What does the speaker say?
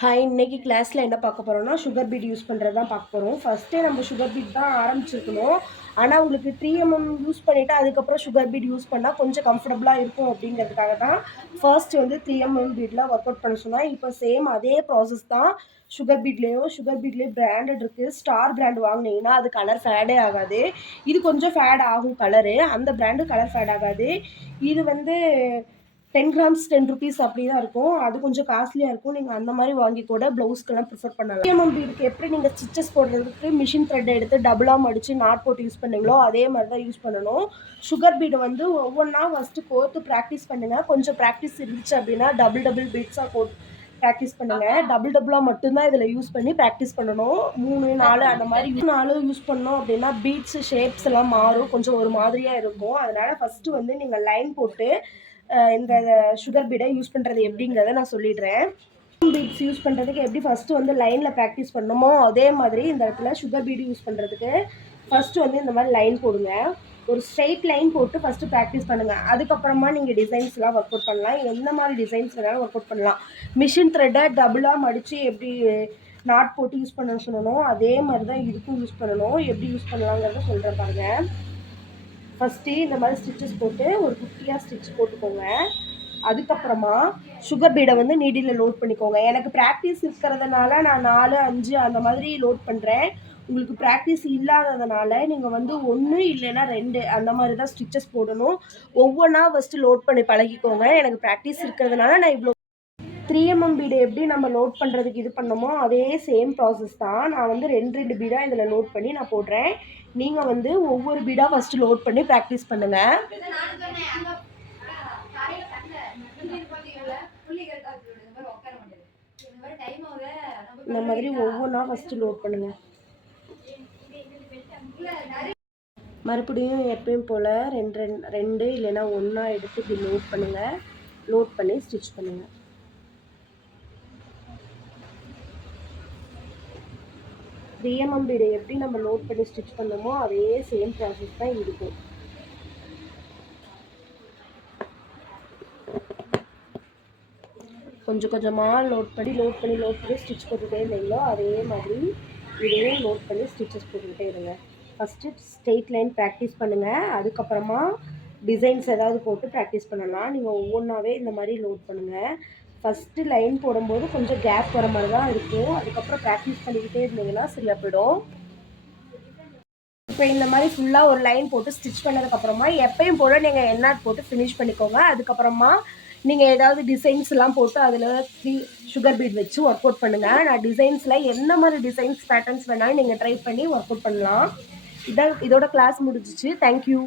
Hi, இன்னைக்கு கிளாஸில் என்ன பார்க்க போகிறோம்னா சுகர் பீட் யூஸ் பண்ணுறது தான் பார்க்க போகிறோம். ஃபஸ்ட்டே நம்ம சுகர் பீட் தான் ஆரம்பிச்சிருக்கணும். ஆனால் உங்களுக்கு 3mm யூஸ் பண்ணிவிட்டு அதுக்கப்புறம் சுகர் பீட் யூஸ் பண்ணால் கொஞ்சம் கம்ஃபர்டபுளாக இருக்கும் அப்படிங்கிறதுக்காக தான் ஃபர்ஸ்ட் வந்து 3mm பீட்டில் ஒர்க் அவுட் பண்ண சொன்னால். இப்போ சேம் அதே ப்ராசஸ் தான் சுகர் பீட்லேயே பிராண்டட் இருக்குது. ஸ்டார் பிராண்ட் வாங்கினீங்கன்னா அது கலர் ஃபேடே ஆகாது. இது கொஞ்சம் ஃபேட் ஆகும் கலரு. அந்த பிராண்டு கலர் ஃபேட் ஆகாது. இது வந்து 10 கிராம்ஸ் 10 ருபீஸ் அப்படி தான் இருக்கும். அது கொஞ்சம் காஸ்ட்லியாக இருக்கும். நீங்கள் அந்த மாதிரி வாங்கி கூட ப்ளவுஸ்க்கெல்லாம் ப்ரிஃபர் பண்ணலாம். பிஎம்எம் பீடுக்கு எப்படி நீங்கள் ஸ்டிச்சஸ் போடுறதுக்கு மிஷின் த்ரெட் எடுத்து டபுளாக மடித்து நாட் போட்டு யூஸ் பண்ணீங்களோ அதே மாதிரி தான் யூஸ் பண்ணணும். சுகர் பீடை வந்து ஒவ்வொன்றா ஃபஸ்ட்டு கோர்த்து ப்ராக்டிஸ் பண்ணுங்கள். கொஞ்சம் ப்ராக்டிஸ் இருந்துச்சு அப்படின்னா டபுள் பீட்ஸாக போட்டு ப்ராக்டிஸ் பண்ணுங்கள். டபுளாக மட்டும்தான் இதில் யூஸ் பண்ணி ப்ராக்டிஸ் பண்ணணும். 3 4 அந்த மாதிரி 4 யூஸ் பண்ணோம் அப்படின்னா பீட்ஸு ஷேப்ஸ் எல்லாம் மாறும். கொஞ்சம் ஒரு மாதிரியாக இருக்கும். அதனால் ஃபஸ்ட்டு வந்து நீங்கள் லைன் போட்டு இந்த சுகர் பீடை யூஸ் பண்ணுறது எப்படிங்கிறத நான் சொல்லிடுறேன். பீட்ஸ் யூஸ் பண்ணுறதுக்கு எப்படி ஃபஸ்ட்டு வந்து லைனில் ப்ராக்டிஸ் பண்ணணுமோ அதே மாதிரி இந்த இடத்துல சுகர் பீடு யூஸ் பண்ணுறதுக்கு ஃபஸ்ட்டு வந்து இந்த மாதிரி லைன் போடுங்க. ஒரு ஸ்ட்ரெயிட் லைன் போட்டு ஃபஸ்ட்டு ப்ராக்டிஸ் பண்ணுங்கள். அதுக்கப்புறமா நீங்கள் டிசைன்ஸ்லாம் ஒர்க் அவுட் பண்ணலாம். எந்த மாதிரி டிசைன்ஸ் வேணாலும் ஒர்க் அவுட் பண்ணலாம். மிஷின் த்ரெட்டை டபுளாக மடித்து எப்படி நாட் போட்டு யூஸ் பண்ண சொல்லணும் அதே மாதிரி தான் இதுக்கும் யூஸ் பண்ணணும். எப்படி யூஸ் பண்ணலாங்கிறத சொல்கிறேன் பாருங்கள். ஃபஸ்ட்டு இந்த மாதிரி ஸ்டிச்சஸ் போட்டு ஒரு குட்டியாக ஸ்டிச் போட்டுக்கோங்க. அதுக்கப்புறமா சுகர் பீடை வந்து நீடியில் லோட் பண்ணிக்கோங்க. எனக்கு ப்ராக்டிஸ் இருக்கிறதுனால நான் 4 5 அந்த மாதிரி லோட் பண்ணுறேன். உங்களுக்கு ப்ராக்டிஸ் இல்லாததுனால நீங்கள் வந்து 1 இல்லைன்னா 2 அந்த மாதிரி தான் ஸ்டிச்சஸ் போடணும். ஒவ்வொன்றா ஃபஸ்ட்டு லோட் பண்ணி பழகிக்கோங்க. எனக்கு ப்ராக்டிஸ் இருக்கிறதுனால நான் இவ்வளோ 3mm பீடை எப்படி நம்ம லோட் பண்ணுறதுக்கு இது பண்ணோமோ அதே சேம் ப்ராசஸ் தான். நான் வந்து 2 பீடாக இதில் லோட் பண்ணி நான் போடுறேன். நீங்கள் வந்து ஒவ்வொரு பீடாக ஃபஸ்ட்டு லோட் பண்ணி ப்ராக்டிஸ் பண்ணுங்கள். இந்த மாதிரி ஒவ்வொன்றா ஃபஸ்ட்டு லோட் பண்ணுங்கள். மறுபடியும் எப்பயும் போல் 2 இல்லைன்னா 1 எடுத்து இப்படி லோட் பண்ணுங்கள். லோட் பண்ணி ஸ்டிச் பண்ணுங்கள். பிஎம்எம் பீடை எப்படி நம்ம லோட் பண்ணி ஸ்டிச் பண்ணோமோ அதே சேம் ப்ராசஸ் தான் இருக்கும். கொஞ்சம் கொஞ்சமாக லோட் பண்ணி ஸ்டிச் போட்டுகிட்டே இருந்தீங்களோ அதே மாதிரி இதையும் லோட் பண்ணி ஸ்டிச்சஸ் போட்டுக்கிட்டே இருங்க. ஃபஸ்ட்டு ஸ்ட்ரெயிட் லைன் ப்ராக்டிஸ் பண்ணுங்கள். அதுக்கப்புறமா டிசைன்ஸ் ஏதாவது போட்டு ப்ராக்டிஸ் பண்ணலாம். நீங்கள் ஒவ்வொன்றாவே இந்த மாதிரி லோட் பண்ணுங்கள். ஃபஸ்ட்டு லைன் போடும்போது கொஞ்சம் கேப் வர மாதிரி தான் இருக்கும். அதுக்கப்புறம் ப்ராக்டிஸ் பண்ணிக்கிட்டே இருந்தீங்கன்னா சரியாக போயிடும். இப்போ இந்த மாதிரி ஃபுல்லாக ஒரு லைன் போட்டு ஸ்டிச் பண்ணதுக்கப்புறமா எப்பயும் போல் நீங்கள் எண்ணாட் போட்டு ஃபினிஷ் பண்ணிக்கோங்க. அதுக்கப்புறமா நீங்கள் ஏதாவது டிசைன்ஸ்லாம் போட்டு அதில் சுகர் பீட் வச்சு ஒர்க் அவுட் பண்ணுங்கள். நான் டிசைன்ஸில் எந்த மாதிரி டிசைன்ஸ் பேட்டர்ன்ஸ் வேணாலும் நீங்கள் ட்ரை பண்ணி ஒர்க் அவுட் பண்ணலாம். இதோட கிளாஸ் முடிஞ்சிச்சு. தேங்க்யூ.